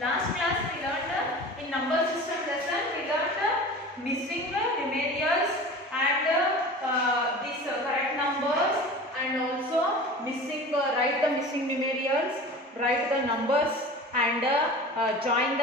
Last class we learned in number system lesson we learned missing numerals and these correct numbers, and also missing write the missing numerals, write the numbers, and join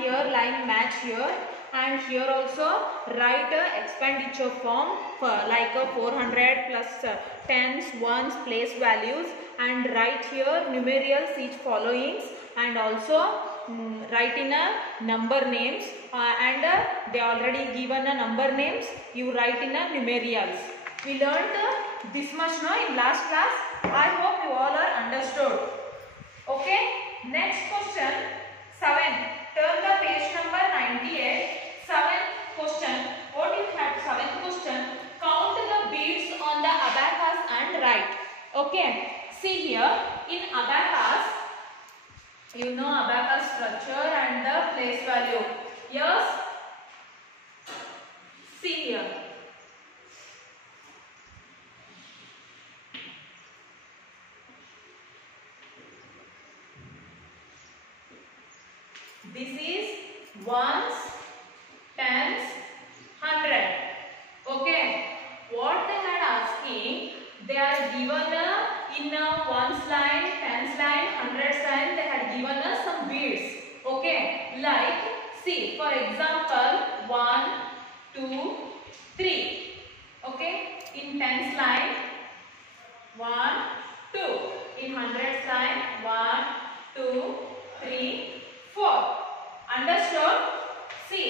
here, line match here, and here also write expenditure form for like 400 plus tens, ones, place values, and write here numerals each followings, and also write in a number names, and they already given a number names, you write in a numerals. We learned this much now in last class. I hope you all are understood. Okay, next question 7. Turn the page number 98. 7th question. What you have? 7th question. Count the beads on the abacus and write. Okay, see here in abacus, you know abacus structure and the place value. Yes, see here. This is ones, tens, 100. Okay, what they had asking, they are given in ones line, tens line, hundreds line, they had given us some beads. Okay, like see for example 1, 2, 3. Okay, in tens line 1, 2. In hundreds line 1, 2, 3, 4. Understood? See,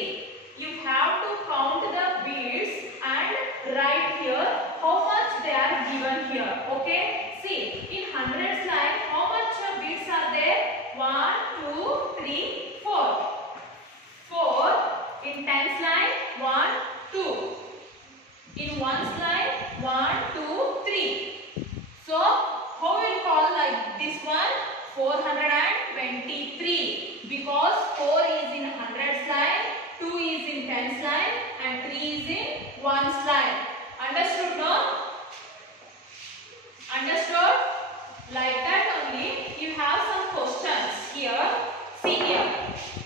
you have to count the beads and write here how much they are given here. Okay? See, in hundreds line, how much beads are there? 1, 2, 3, 4. 4. In tens line, 1, 2. In ones line, 1, 2, 3. So, how will call like this one? 423. Because 4 is in hundreds line, 2 is in tens line, and 3 is in ones line. Understood, no? Understood? Like that only, you have some questions here. See here.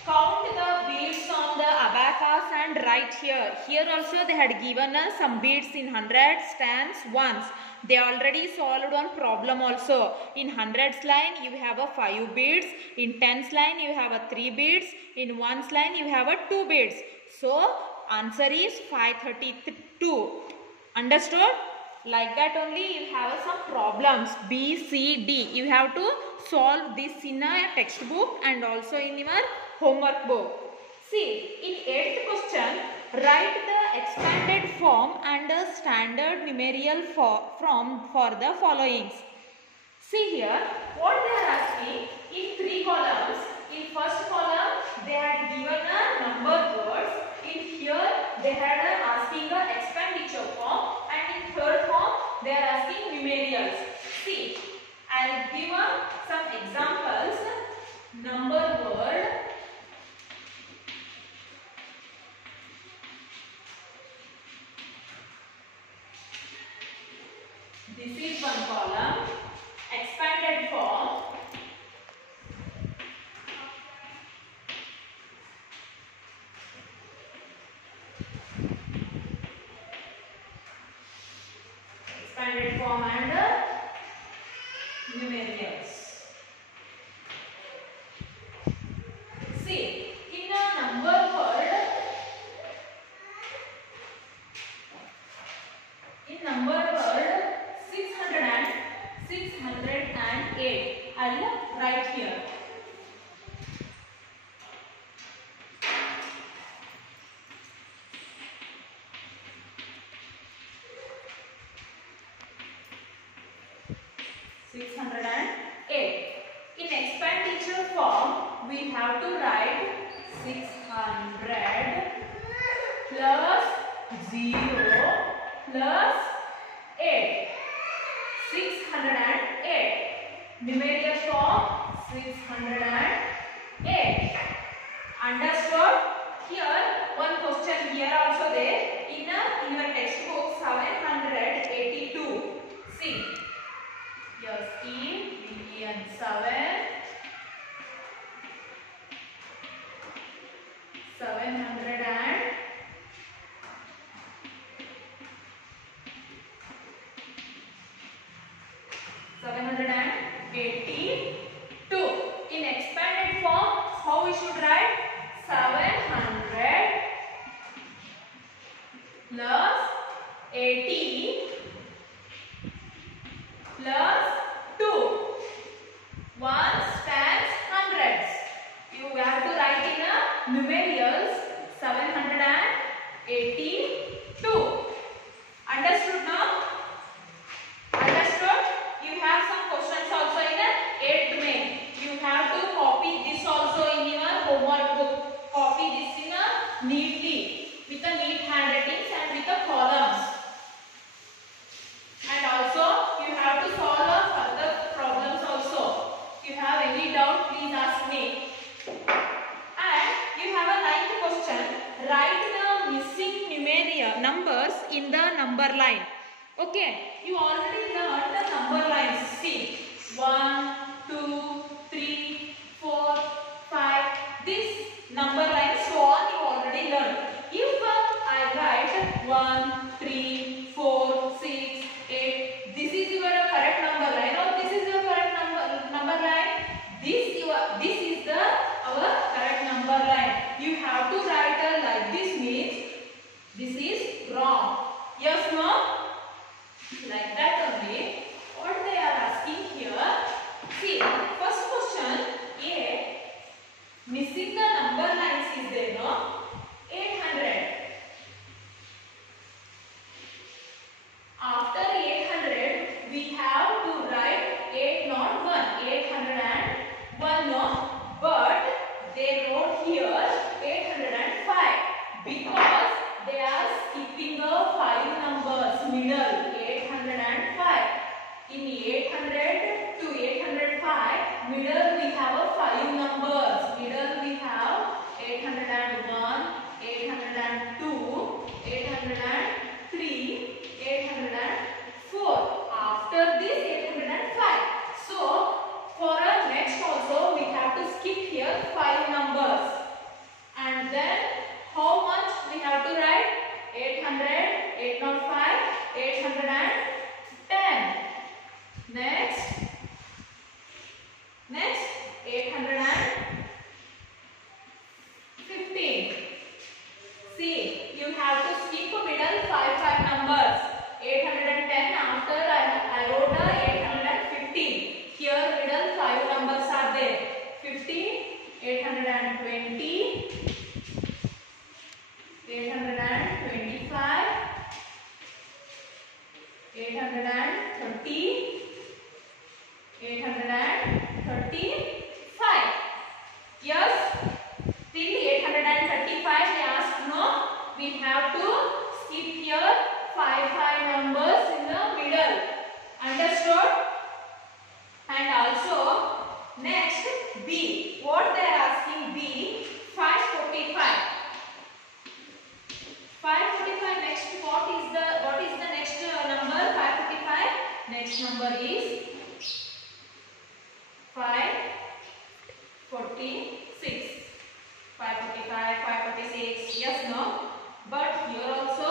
Count the beads on the abacus and write here. Here also they had given us some beads in hundreds, tens, ones. They already solved one problem also. In hundreds line you have a 5 beads. In tens line you have a 3 beads. In ones line you have a 2 beads. So answer is 532. Understood? Like that only you have some problems B, C, D. You have to solve this in a textbook and also in your homework book. See, in 8th question, write the expanded form and the standard numeral for the followings. See here, what they are asking in 3 columns. In first column, they had given a number words. In here, they had asking a expenditure form, and in third form, they are asking numerals. See, I will give some examples. Number word. This is one column. Expanded form. Expanded form and numerals. See, in a number word, in number word 608. I will write here. In expenditure form, we have to write 600 plus 0 plus 8. 608. Numerical form 608. Understood? Here one question here also there in your textbook 782. See. Yes, E, B, and 7. 782. In expanded form, how we should write? 700 plus 80 plus 2. Ones times hundreds. You have to write in a numerals 782. Understood now? Understood? You have some questions also in the 8th May. You have to copy this also in your homework book. Copy this in a neatly with the neat handwritings and with the columns. And also you have to solve further problems also. If you have any doubt, please ask me. And you have a 9th question. Write the missing numbers in the number line. Okay, you already learned the number lines. See, 1, 2, 3, 4, 5. This number line, so on, you already learned. If I write 1, 3, 4, 6, 8, this is your correct number line, or this is your correct number line. This is our correct number line. You have to write like this, means this is wrong. Yes, no? Like that only. What they are asking here? See, first question A. Missing the number lines is there, no? 800. After 800, we have to write 801. 801, no? But they wrote here 805 because they are skipping the 5 numbers middle. 805. In 800 to 805, middle we have a 5 numbers. Middle we have 801, 802, 803, 804. After this 805. So for our next also we have to skip here 5 numbers. And then how much we have to write? 800, 805, 810. Next 815. See, you have to skip middle 5 numbers. 810 after I wrote 815. Here middle 5 numbers are there. 50, 820, 825, 830, 835. Yes, till 835 they ask, no? We have to skip here 5 numbers in the middle. Understood? And also next B. What they are asking B? 545. 545 next what is the next number? 545 next number is 546. 545, 546, yes, no? But here also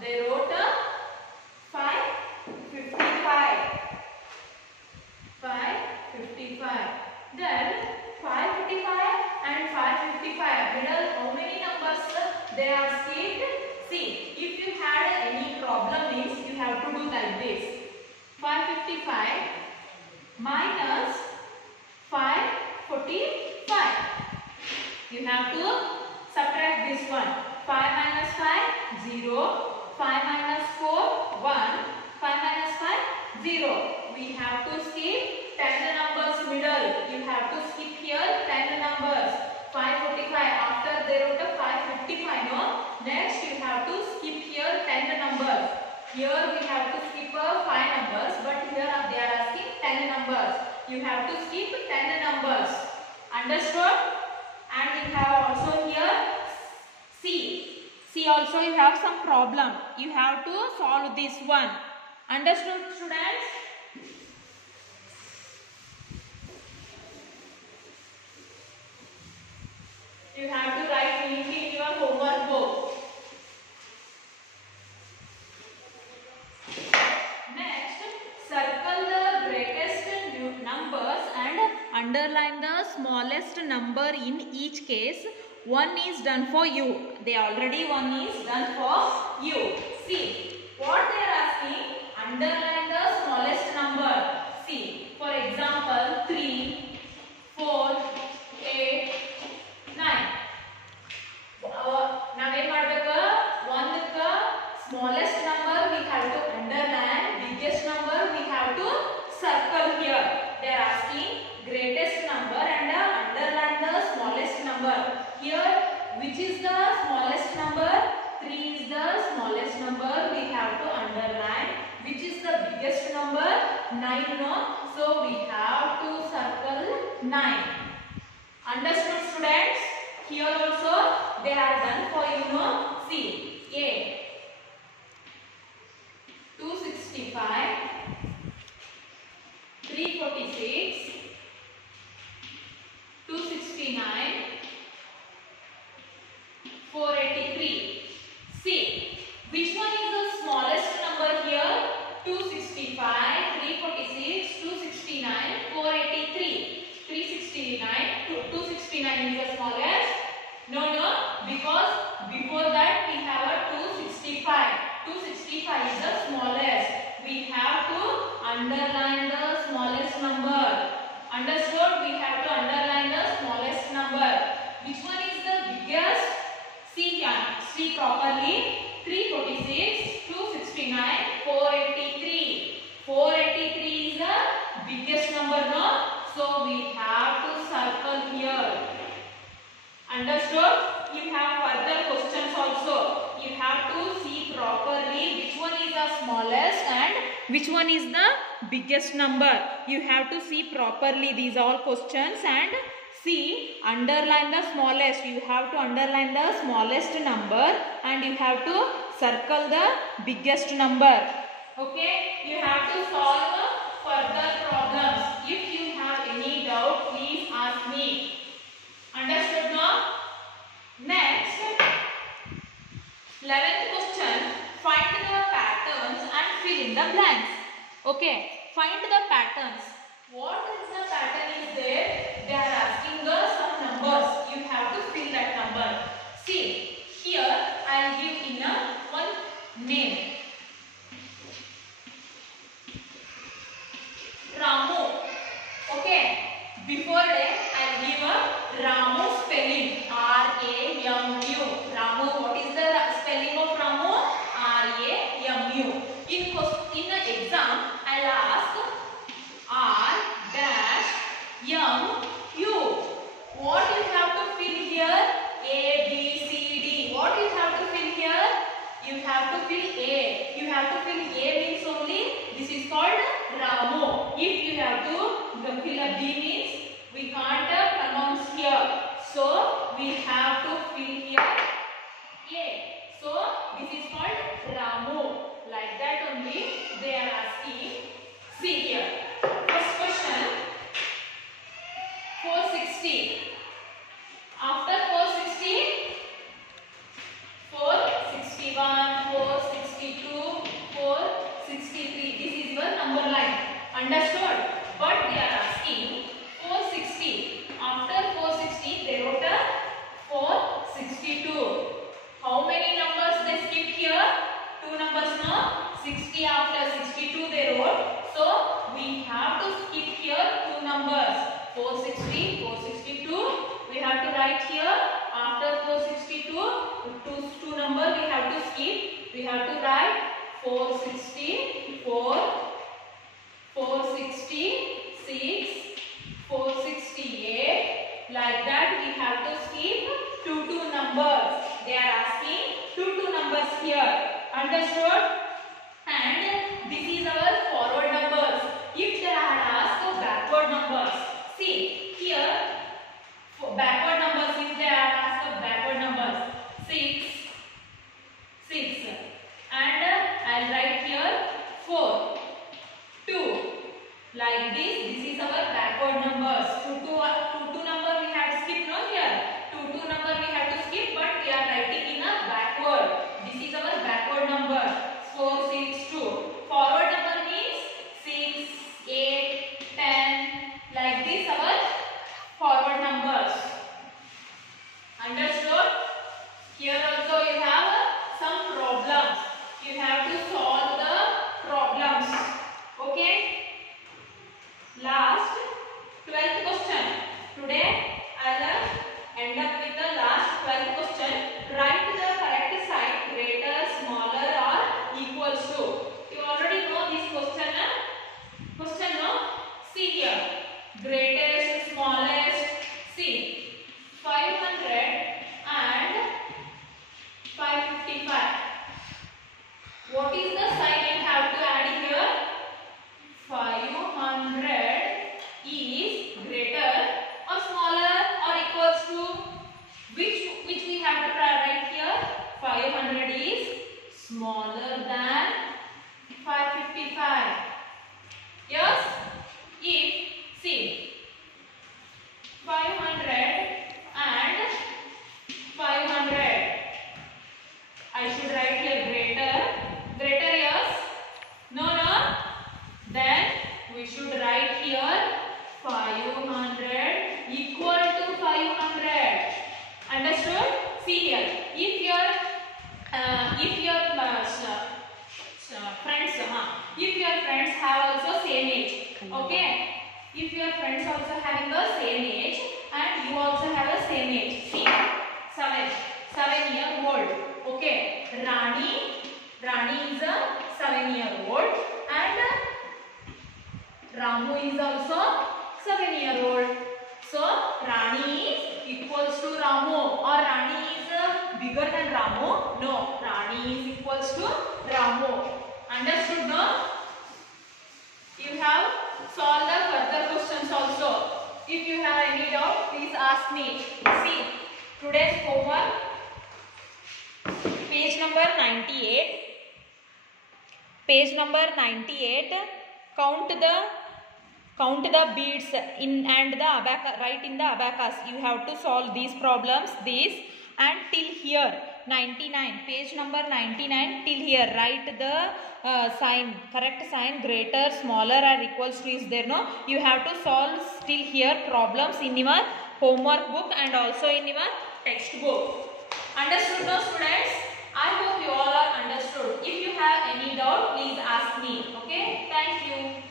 they wrote 555. 555. Then 555 and 555 middle how many numbers they are skipped? See, if you had any problem means you have to do like this. 555 minus 545. You have to subtract this one. 5 minus 5, 0. 5 minus 4, 1. 5 minus 5, 0. We have to skip 10 numbers middle. You have to skip here 10 numbers. 545. After they wrote a 555, no? Next you have to skip here 10 numbers. Here we have to skip 5 numbers, but here they are asking 10 numbers. You have to skip 10 numbers. Understood? And we have also here C. C also you have some problem. You have to solve this one. Understood, students? You have to write neatly in underline the smallest number in each case. One is done for you. They already one is done for you. See what they are asking. Underline the smallest number. See, for example, 3, 4, 8, 9. ನಾವೇನ್ ಮಾಡಬೇಕು? ಒಂದಕ್ಕೆ smallest number we have to underline, biggest number we have to circle here. They are asking greatest number and underline the smallest number. Here, which is the smallest number? 3 is the smallest number. We have to underline. Which is the biggest number? 9. No, so we have to circle 9. Understood, students? Here also they are done for you. No, see, A 265, 346, 269, 483. See, which one is the smallest number here? 265, 346, 269, 483. 369, 269 is the smallest. No, because before that we have a 265. 265 is the smallest. We have to underline the smallest number. Understood? We have to underline the smallest number. Which one is the biggest? See properly. 346, 269, 483. 483 is the biggest number, no? So we have to circle here. Understood? You have further questions also. You have to see properly which one is the smallest and which one is the biggest number. You have to see properly these all questions and see, underline the smallest. You have to underline the smallest number and you have to circle the biggest number. Okay? You have to solve further problems. If you have any doubt, please ask me. Understood now? Next, 11th question. Find the patterns and fill in the blanks. Okay, find the patterns. What is the pattern is there? They are asking us some numbers. You have to fill that number. See, here I will give in one name. Ramu. Okay. Before that, I will give a Ramu spelling. R-A-M-U. Ramu. What is the spelling of Ramu? R-A-M-U. In the exam, I will ask R-M-U. What you have to fill here? A-B-C-D. What you have to fill here? You have to fill A. You have to fill A means only this is called Ramu. If you have to fill a B means we can't pronounce here. So we have to fill here A. So this is called Ramu. Like that only they are asking. See here. First question. 460. After 460, 461, 462, 463. This is your number line. Understood? But they are asking 460. After 460, they wrote a 462. How many numbers they skipped here? 2 numbers, no? 60 after 62 they wrote. So we have to skip here 2 numbers. 460, 462. We have to write here after 462, two number we have to skip. We have to write 464, 466, 468. Like that we have to skip 2 numbers. They are asking 2 numbers here. Understood? And this is our forward numbers. If they are asked backward numbers, see here backward numbers. If they are asked backward numbers, 6, 6, and I'll write here 4, 2. Like this. This is our backward numbers. 2 number we have to skip, no here. 2 number we have to skip, but we are writing in a backward. This is our backward number. 4, 6, 2. Forward number means 6, 8, 10. Like this our greatest, smallest. See, 500 and 555. What is the sign you have to add here? 500 is greater or smaller or equals to which we have to write here? 500 is smaller than 555. Yes? If, see, 500 and 500, I should write here greater. Greater, yes? No? Then we should write here 500 equal to 500. Understood? See here. If your friends have also same age, okay? If your friends also having the same age and you also have a same age, see, 7-year-old, okay? Rani is a 7-year-old and Ramu is also 7-year-old. So Rani is equals to Ramu, or Rani is bigger than Ramu? No, Rani is equals to Ramu. Understood, no? You have solved the further questions also. If you have any doubt, please ask me. See, today's homework, page number 98. Page number 98. Count the beads in and the abacus, right in the abacus. You have to solve these problems, these, and till here 99, page number 99 till here write the sign, correct sign, greater, smaller or equals to is there, no? You have to solve till here problems in your homework book and also in your textbook. Understood, no students? I hope you all are understood. If you have any doubt, please ask me. Okay, thank you.